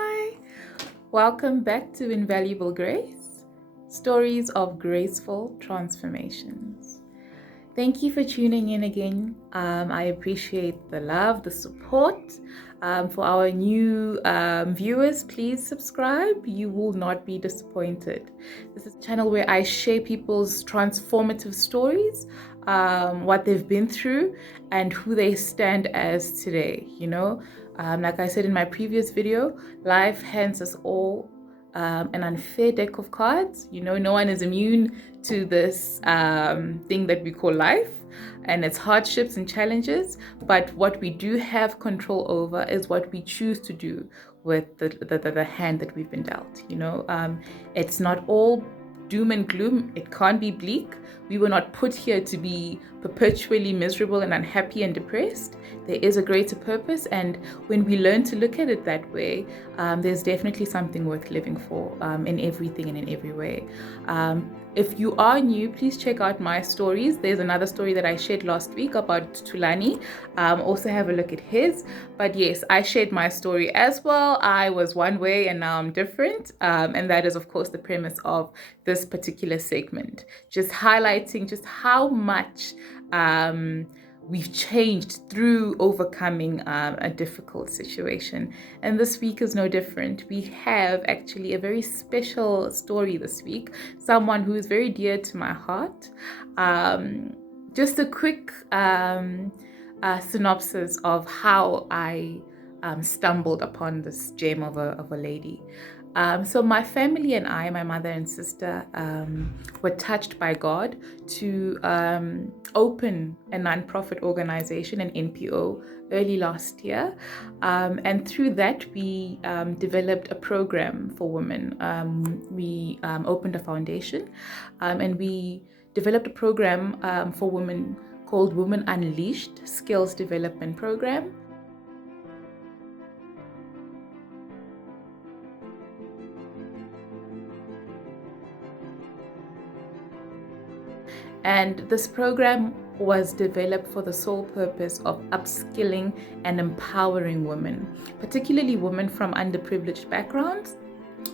Hi, welcome back to Invaluable Grace, Stories of Graceful Transformations. Thank you for tuning in again. I appreciate the love, the support. For our new viewers, please subscribe. You will not be disappointed. This is a channel where I share people's transformative stories, what they've been through, and who they stand as today. Like I said in my previous video, life hands us all an unfair deck of cards. No one is immune to this thing that we call life and its hardships and challenges. But what we do have control over is what we choose to do with the hand that we've been dealt. It's not all doom and gloom. It can't be bleak. We were not put here to be perpetually miserable and unhappy and depressed. There is a greater purpose, and when we learn to look at it that way, there's definitely something worth living for in everything and in every way. If you are new, please check out my stories. There's another story that I shared last week about Tulani. Also have a look at his. But yes, I shared my story as well. I was one way and now I'm different. And that is, of course, the premise of this particular segment. Just highlighting just how much we've changed through overcoming a difficult situation. And this week is no different. We have actually a very special story this week, someone who is very dear to my heart. Just a quick synopsis of how I stumbled upon this gem of a lady. So my family and I, my mother and sister, were touched by God to open a non-profit organization, an NPO, early last year. And through that, we developed a program for women. We opened a foundation and we developed a program for women called Women Unleashed Skills Development Program. And this program was developed for the sole purpose of upskilling and empowering women, particularly women from underprivileged backgrounds,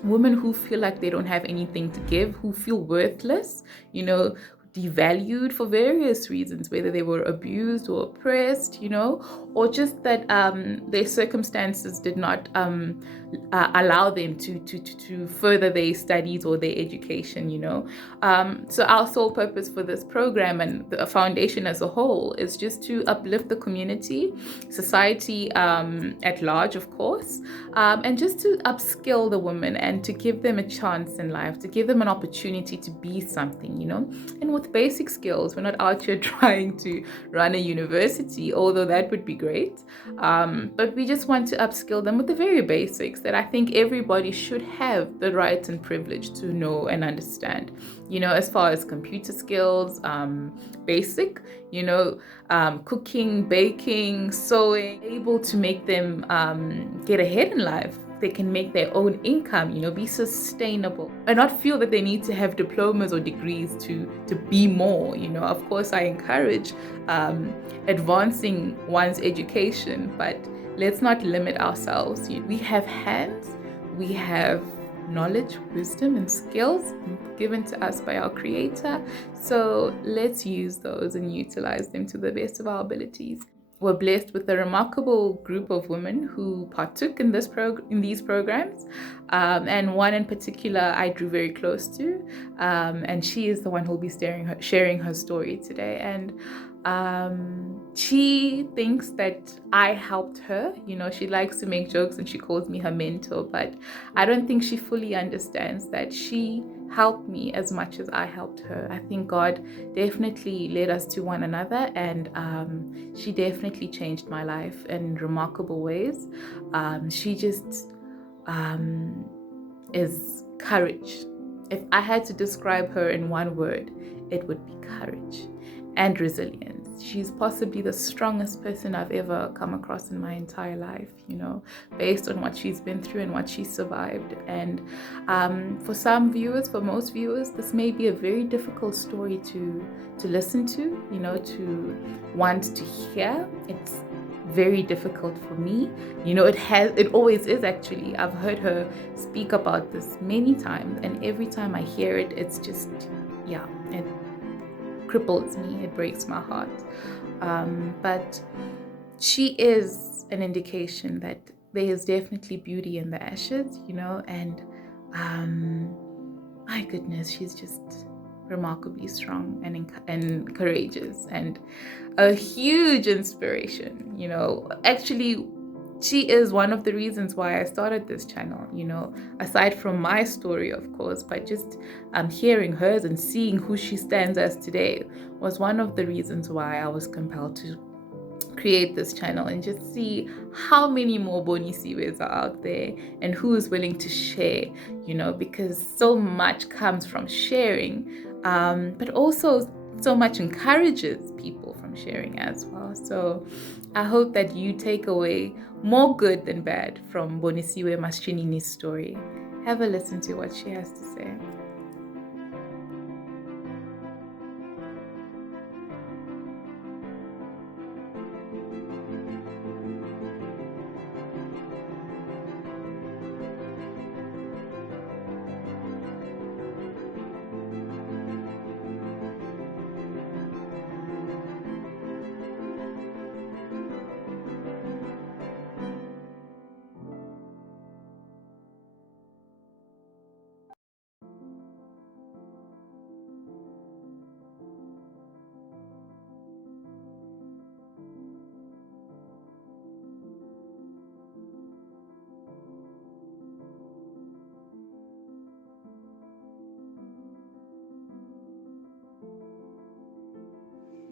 women who feel like they don't have anything to give, who feel worthless, devalued for various reasons, whether they were abused or oppressed, or just that their circumstances did not allow them to further their studies or their education, So our sole purpose for this program and the foundation as a whole is just to uplift the community, society at large, of course, and just to upskill the women and to give them a chance in life, to give them an opportunity to be something, and with basic skills. We're not out here trying to run a university, although that would be great. But we just want to upskill them with the very basics that I think everybody should have the right and privilege to know and understand. As far as computer skills, basic, cooking, baking, sewing, able to make them get ahead in life. They can make their own income, be sustainable, and not feel that they need to have diplomas or degrees to be more. Of course, I encourage advancing one's education, but let's not limit ourselves. We have hands, we have knowledge, wisdom, and skills given to us by our Creator. So let's use those and utilize them to the best of our abilities. We're blessed with a remarkable group of women who partook in these programs, and one in particular I drew very close to, and she is the one who'll be sharing her story today. And she thinks that I helped her. She likes to make jokes and she calls me her mentor, but I don't think she fully understands that she helped me as much as I helped her. I think God definitely led us to one another, and she definitely changed my life in remarkable ways. She just is courage. If I had to describe her in one word, it would be courage and resilience. She's possibly the strongest person I've ever come across in my entire life, based on what she's been through and what she's survived. And for most viewers, this may be a very difficult story to listen to, to want to hear. It's very difficult for me. It always is actually. I've heard her speak about this many times, and every time I hear it, it's just, yeah, it cripples me, it breaks my heart. But she is an indication that there is definitely beauty in the ashes, and my goodness, she's just remarkably strong and courageous and a huge inspiration. Actually, she is one of the reasons why I started this channel, aside from my story, of course, but just hearing hers and seeing who she stands as today was one of the reasons why I was compelled to create this channel and just see how many more Bonisiwes are out there and who is willing to share, because so much comes from sharing, but also so much encourages people from sharing as well. So I hope that you take away more good than bad from Bonisiwe Mashinini's story. Have a listen to what she has to say.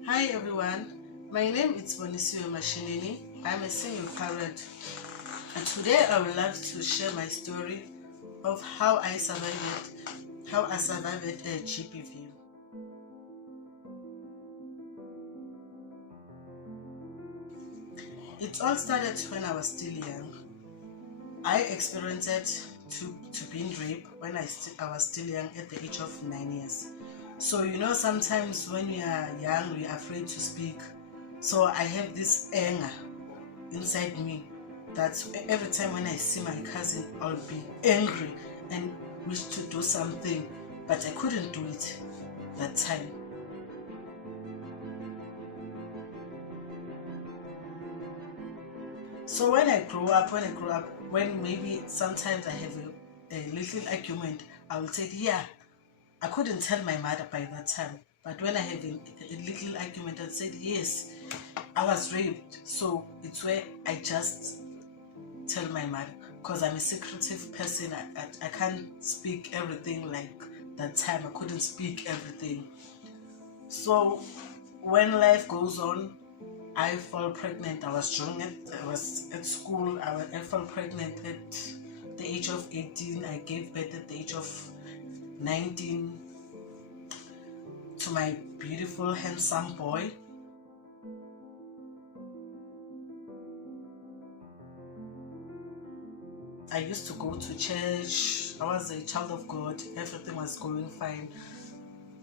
Hi everyone, my name is Bonisiwe Mashinini. I'm a single parent, and today I would like to share my story of how I survived GBV. It all started when I was still young. I experienced to being raped when I was still young at the age of 9 years. So sometimes when we are young, we are afraid to speak. So I have this anger inside me that every time when I see my cousin, I'll be angry and wish to do something, but I couldn't do it that time. So when I grew up, when maybe sometimes I have a little argument, I will say, yeah, I couldn't tell my mother by that time. But when I have a little argument, I said, yes, I was raped. So it's where I just tell my mother, because I'm a secretive person. I can't speak everything like that time. I couldn't speak everything. So when life goes on, I fall pregnant. I was at school. I fell pregnant at the age of 18. I gave birth at the age of 19 to my beautiful, handsome boy. I used to go to church. I was a child of God. Everything was going fine.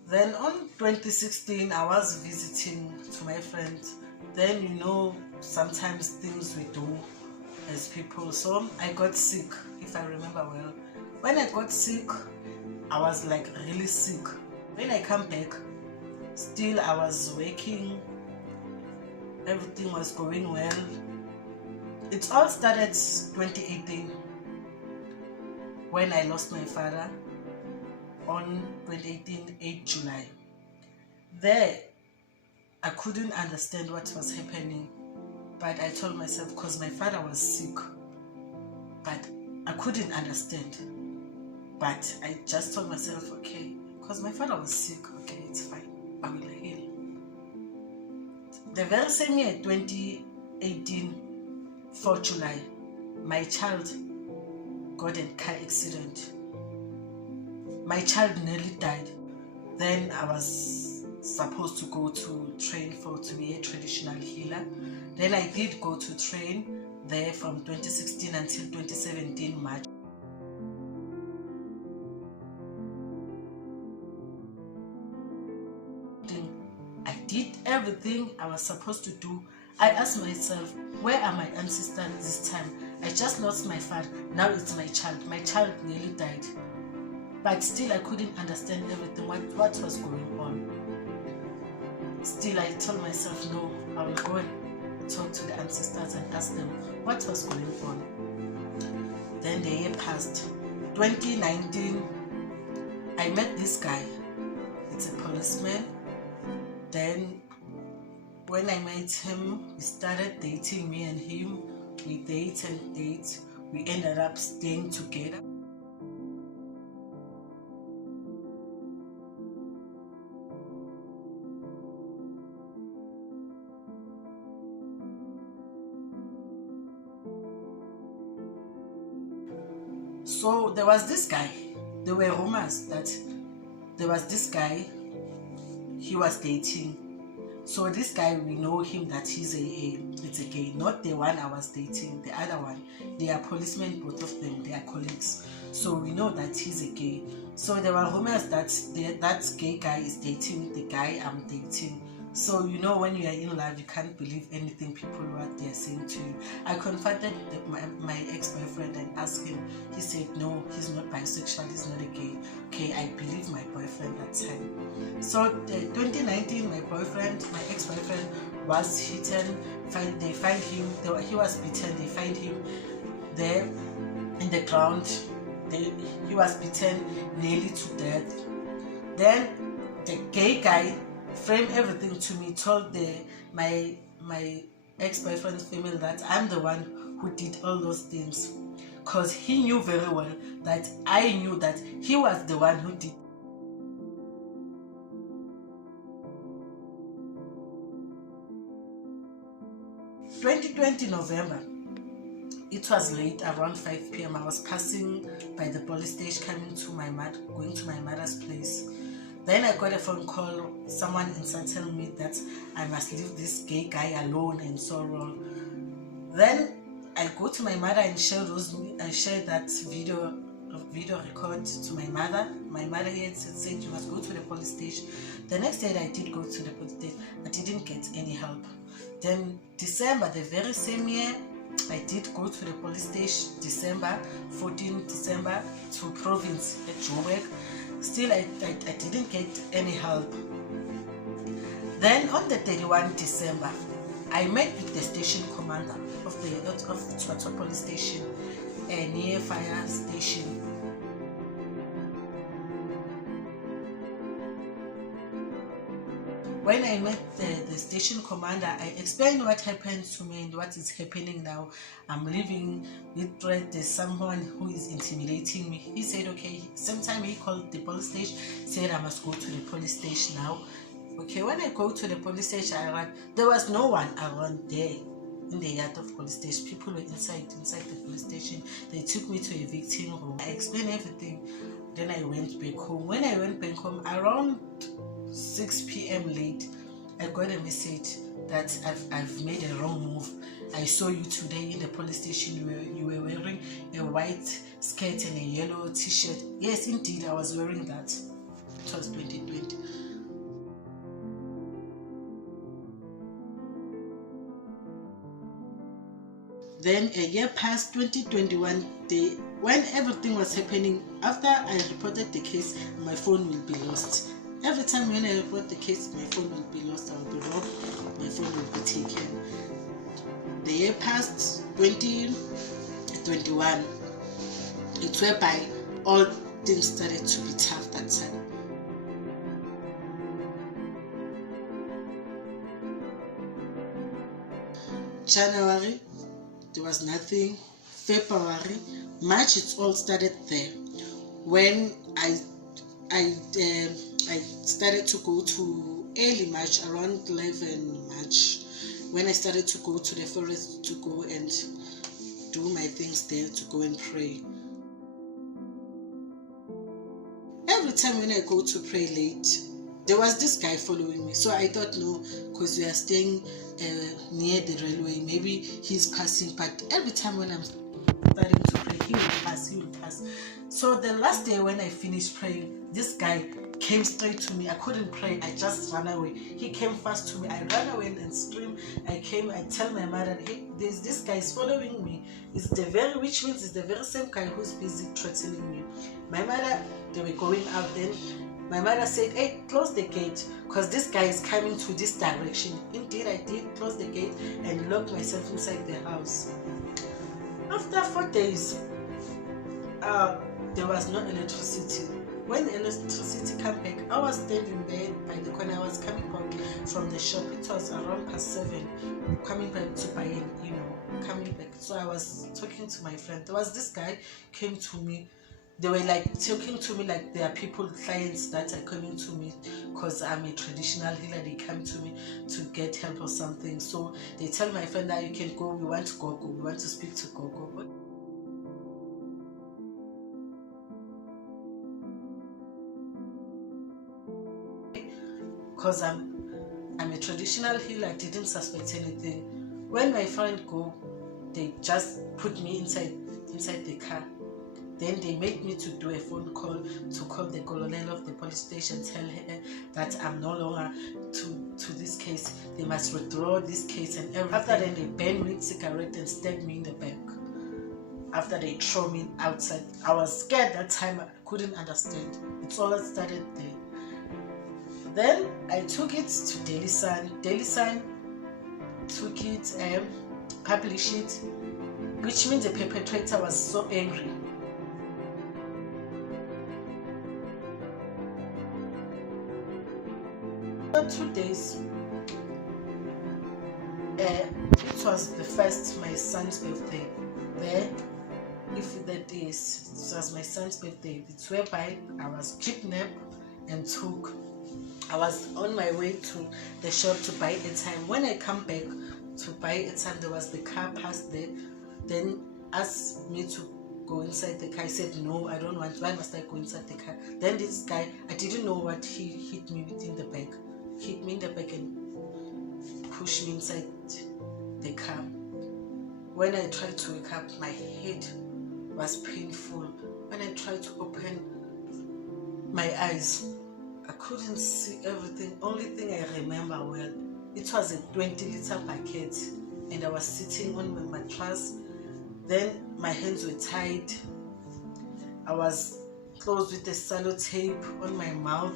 Then on 2016, I was visiting to my friends. Then sometimes things we do as people. So I got sick, if I remember well. When I got sick, I was like really sick. When I come back, still I was working. Everything was going well. It all started 2018 when I lost my father on 2018, 8 July. There, I couldn't understand what was happening, but I told myself, because my father was sick, but I couldn't understand. But I just told myself, okay, because my father was sick, okay, it's fine, I will heal. The very same year, 2018, 4 July, my child got in a car accident. My child nearly died. Then I was supposed to go to train to be a traditional healer. Then I did go to train there from 2016 until 2017 March. I did everything I was supposed to do. I asked myself, Where are my ancestors this time? I just lost my father, now it's my child. My child nearly died. But still I couldn't understand everything, what was going on. Still I told myself, no, I will go and talk to the ancestors and ask them what was going on. Then the year passed. 2019, I met this guy. It's a policeman. Then when I met him, we started dating, me and him. We date and date. We ended up staying together. So there was this guy. There were rumors that there was this guy he was dating. So this guy, we know him that he's it's a gay, not the one I was dating, the other one. They are policemen, both of them, they are colleagues. So we know that he's a gay. So there were rumors that that gay guy is dating the guy I'm dating. So you know, when you are in love, you can't believe anything people what they are saying to you. I confronted my ex-boyfriend and asked him. He said no, he's not bisexual, he's not a gay. Okay, I believe my boyfriend that time. So 2019, my ex-boyfriend was hidden. They find him. He was beaten. They find him there in the ground. He was beaten nearly to death. Then the gay guy framed everything to me, told my ex-boyfriend's family that I'm the one who did all those things, because he knew very well that I knew that he was the one who did. (2020 November). It was late, around 5 p.m. I was passing by the police station, going to my mother's place. Then I got a phone call, someone inside telling me that I must leave this gay guy alone and so on. Then I go to my mother and share that video record to my mother. My mother here said you must go to the police station. The next day I did go to the police station. I didn't get any help. Then December, the very same year, I did go to the police station, 14 December, to province at Joburg. Still, I didn't get any help. Then on the 31 December, I met with the station commander of Tswatswa police station, near fire station. When I met the station commander, I explained what happened to me and what is happening now. I'm living with threat. There's someone who is intimidating me. He said, okay. Sometime he called the police station, said I must go to the police station now. Okay, when I go to the police station, there was no one around there in the yard of police station. People were inside the police station. They took me to a victim room. I explained everything. Then I went back home. When I went back home, around 6 p.m. late, I got a message that I've made a wrong move. I saw you today in the police station. You were wearing a white skirt and a yellow t-shirt. Yes, indeed, I was wearing that. It was 2020. Then a year passed, 2021. When everything was happening, after I reported the case, my phone will be lost. Every time when I report the case, my phone will be lost, I will be robbed, my phone will be taken. The year passed, 2021. It's whereby all things started to be tough that time. January, there was nothing. February, March, it all started there. When I started to go to early March, around 11 March, when I started to go to the forest to go and do my things there, to go and pray. Every time when I go to pray late, there was this guy following me. So I thought, no, because we are staying near the railway, maybe he's passing. But every time when I'm starting to pray, he will pass, he will pass. So the last day when I finished praying, this guy came straight to me. I couldn't pray, I just ran away. He came fast to me, I ran away and screamed. I tell my mother, hey, there's this guy is following me. Which means it's the very same guy who's busy threatening me. My mother, they were going out then. My mother said, hey, close the gate because this guy is coming to this direction. Indeed, I did close the gate and locked myself inside the house. After 4 days, there was no electricity. When the electricity came back, I was standing there by the corner. I was coming back from the shop. It was around past 7, coming back to buy it, coming back. So I was talking to my friend. There was this guy came to me. They were like talking to me like there are clients that are coming to me because I'm a traditional healer. They come to me to get help or something. So they tell my friend that you can go. We want to go. We want to speak to Gogo. Because I'm a traditional healer, I didn't suspect anything. When my friend go, they just put me inside the car. Then they made me to do a phone call to call the colonel of the police station, tell her that I'm no longer to this case. They must withdraw this case and everything. After then, they banned me cigarette and stabbed me in the back. After they throw me outside, I was scared that time. I couldn't understand. It's all started there. Then I took it to Daily Sun. Daily Sun took it and published it, which means the perpetrator was so angry. After 2 days, it was the first my son's birthday. There, if that is, it was my son's birthday. It's whereby I was kidnapped and took. I was on my way to the shop to buy airtime. When I come back to buy airtime, there was the car passed there. Then asked me to go inside the car. I said no, I don't want. Why must I go inside the car? Then this guy, I didn't know what he hit me within the back. Hit me in the back and pushed me inside the car. When I tried to wake up, my head was painful. When I tried to open my eyes, I couldn't see everything. Only thing I remember well, it was a 20-liter bucket and I was sitting on my mattress. Then my hands were tied. I was closed with a sellotape on my mouth.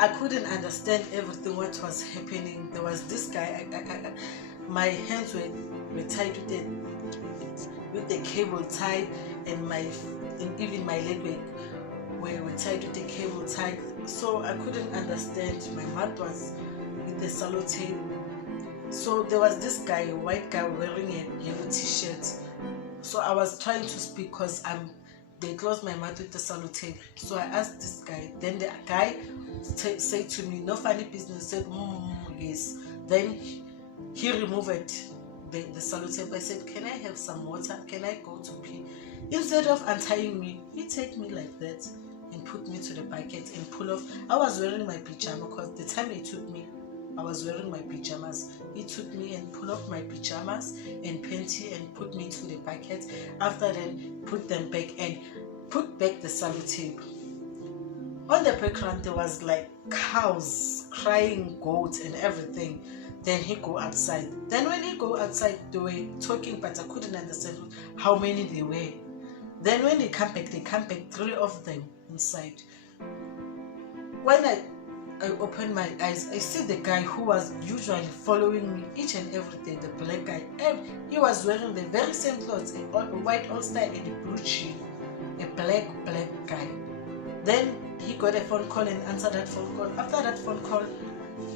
I couldn't understand everything what was happening. There was this guy. My hands were tied with the cable tied, and even my leg were tied with the cable tied. So I couldn't understand. My mouth was with the sellotape. So there was this guy, a white guy, wearing a yellow t-shirt. So I was trying to speak because they closed my mouth with the sellotape. So I asked this guy. Then the guy said to me, no funny business. Said, yes. Then he removed the sellotape. I said, can I have some water? Can I go to pee? Instead of untying me, he take me like that and put me to the bucket and pull off. I was wearing my pajama because the time he took me, I was wearing my pajamas. He took me and pulled off my pajamas and panty and put me into the bucket. After then, put them back and put back the sellotape. On the background, there was like cows crying, goats and everything. Then he go outside. Then when he go outside, they were talking, but I couldn't understand how many they were. Then when they come back, 3 of them inside. When I opened my eyes, I see the guy who was usually following me each and every day, the black guy. And he was wearing the very same clothes, a white all-star and a blue jean. A black guy. Then he got a phone call and answered that phone call. After that phone call,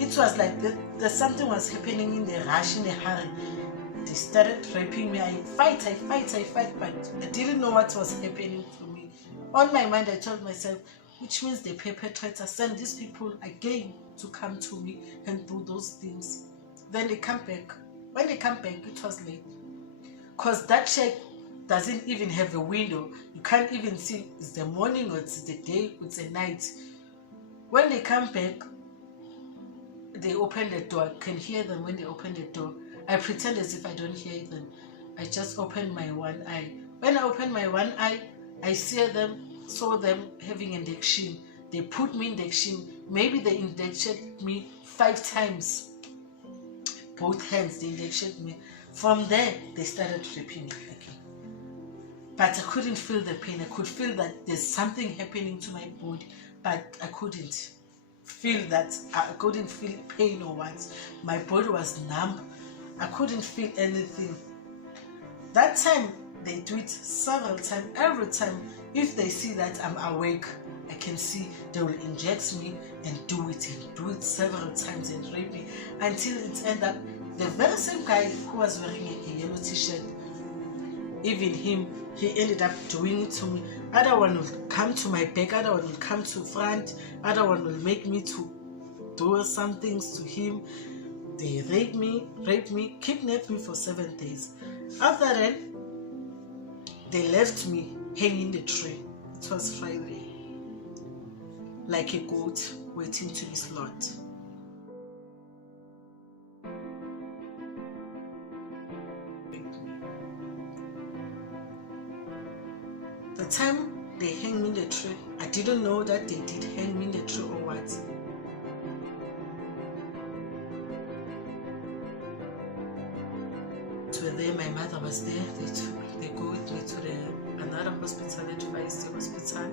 it was like there's something was happening in the rush, in a hurry. They started raping me. I fight, but I didn't know what was happening to me. On my mind, I told myself, which means the perpetrator sent these people again to come to me and do those things. Then they come back. When they come back, it was late. Because that shack doesn't even have a window. You can't even see it's the morning or it's the day, it's the night. When they come back, they open the door. I can hear them when they open the door. I pretend as if I don't hear them. I just opened my one eye. When I opened my one eye, I saw them having injection. They put me injection. Maybe they injected me 5 times. Both hands, they injected me. From there, they started raping me again. But I couldn't feel the pain. I could feel that there's something happening to my body, but I couldn't feel that. I couldn't feel pain or what. My body was numb. I couldn't feel anything. That time, they do it several times. Every time, if they see that I'm awake, I can see they will inject me and do it several times and rape me until it ended up. The very same guy who was wearing a yellow t-shirt, even him, he ended up doing it to me. Other one will come to my back, other one will come to front, other one will make me to do some things to him. They rape me, kidnap me for 7 days. After that, they left me hanging in the tree. It was Friday, like a goat waiting to be slaughtered. The time they hang me in the tree, I didn't know that they did hang me in the tree or what. Were there, my mother was there. They go with me to another hospital at LiQWYD hospital.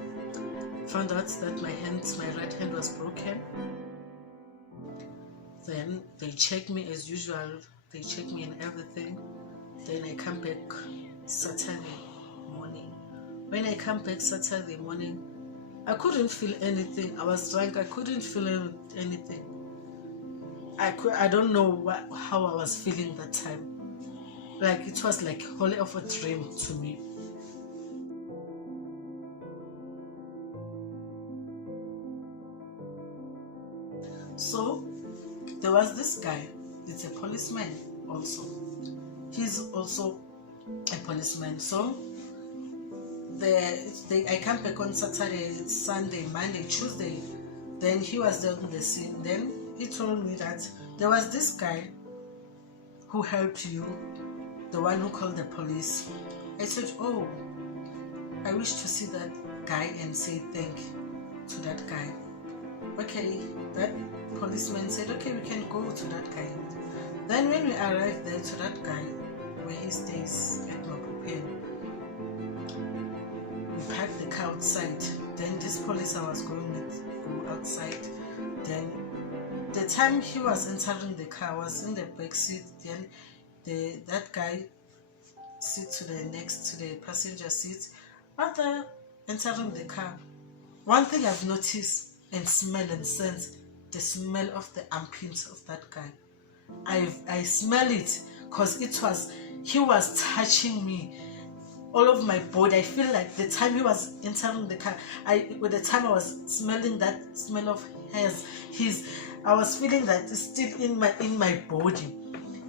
Found out that my right hand was broken. Then they check me as usual. They check me and everything. Then I come back Saturday morning. When I come back Saturday morning, I couldn't feel anything. I was drunk. I couldn't feel anything. I don't know how I was feeling that time. Like it was like wholly of a dream to me. So there was this guy. It's a policeman also. He's also a policeman. So I come back on Saturday, Sunday, Monday, Tuesday. Then he was there on the scene. Then he told me that there was this guy who helped you, the one who called the police. I said, oh, I wish to see that guy and say thank you to that guy. Okay, that policeman said, okay, we can go to that guy. Then when we arrived there to that guy, where he stays at Overcame, we parked the car outside. Then this police I was going with go outside. Then the time he was entering the car, I was in the back seat. Then that guy sit to the passenger seat. After entering the car, one thing I've noticed and smell and sense, the smell of the armpits of that guy. I smell it because he was touching me all over my body. I feel like the time he was entering the car, with the time I was smelling that smell of hairs, I was feeling that it's still in my body.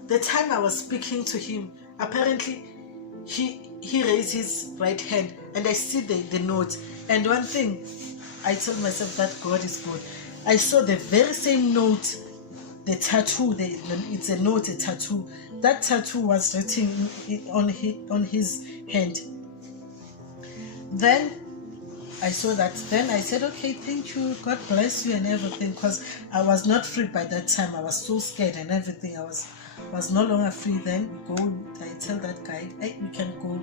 The time I was speaking to him, apparently he raised his right hand and I see the note. And one thing, I told myself that God is good. I saw the very same note, the tattoo, it's a note, a tattoo. That tattoo was written on his hand. Then I saw that. Then I said, okay, thank you, God bless you and everything, because I was not free by that time. I was so scared and everything. I was no longer free. Then we go, I tell that guy, hey, we can go.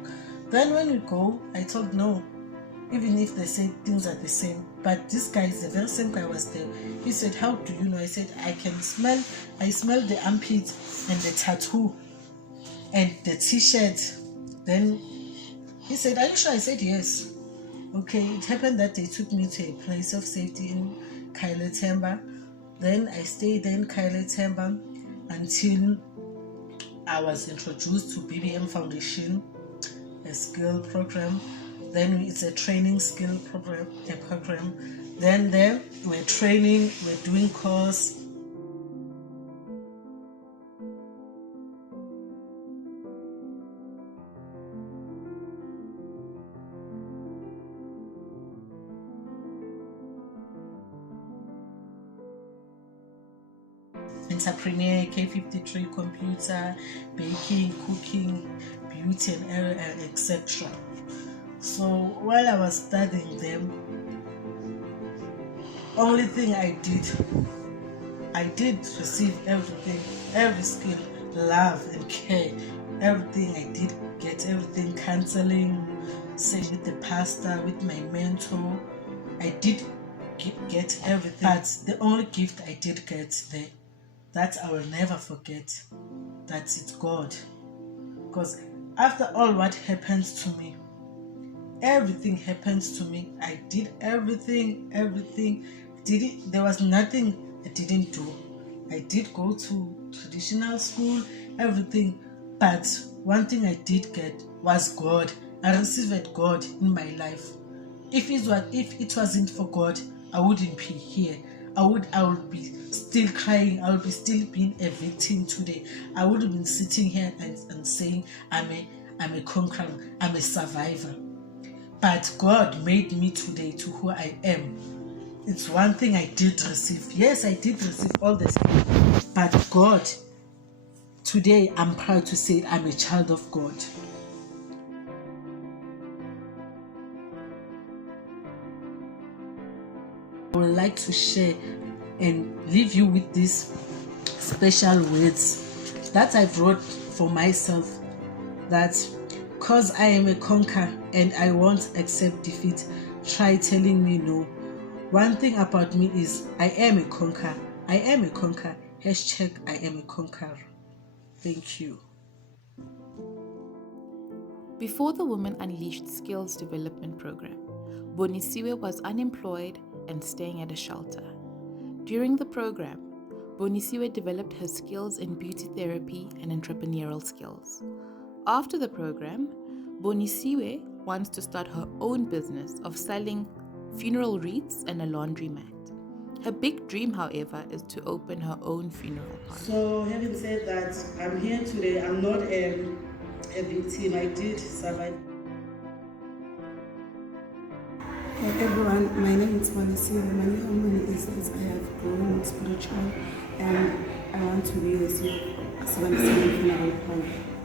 Then when we go, I told no, even if they say things are the same, but this guy is the very same guy was there. He said, how do you know? I said, I smell the armpit and the tattoo and the t-shirt. Then he said, are you sure? I said, yes. Okay, it happened that they took me to a place of safety in LiQWYD. Then I stayed in LiQWYD until I was introduced to BBM Foundation, a skill program. Then it's a training skill program, Then there we're training, we're doing course. Entrepreneur, K53, computer, baking, cooking, beauty and etc. So while I was studying them, only thing I did receive everything, every skill, love and care, everything I did get, everything, counseling, say with the pastor, with my mentor, I did get everything. But the only gift I did get there, that I will never forget, that's it, God. Because after all what happens to me, everything happens to me. I did everything. There was nothing I didn't do. I did go to traditional school, everything. But one thing I did get was God. I received God in my life. If it wasn't for God, I wouldn't be here. I would be still crying. I would be still being a victim today. I would have been sitting here and saying, I'm a conqueror, I'm a survivor. But God made me today to who I am. It's one thing I did receive. Yes, I did receive all this. But God, today I'm proud to say I'm a child of God. I would like to share and leave you with these special words that I wrote for myself, that cause I am a conqueror and I won't accept defeat, try telling me no. One thing about me is I am a conqueror. I am a conqueror. Hashtag I am a conqueror. Thank you. Before the Women Unleashed Skills Development Program, Bonisiwe was unemployed and staying at a shelter. During the program, Bonisiwe developed her skills in beauty therapy and entrepreneurial skills. After the program, Bonisiwe wants to start her own business of selling funeral wreaths and a laundromat. Her big dream, however, is to open her own funeral parlor. So having said that, I'm here today. I'm not a victim. I did survive. Hi everyone, my name is Bonisiwe. My new harmony is I have grown spiritual and I want to be the CEO of 77 funeral parlor.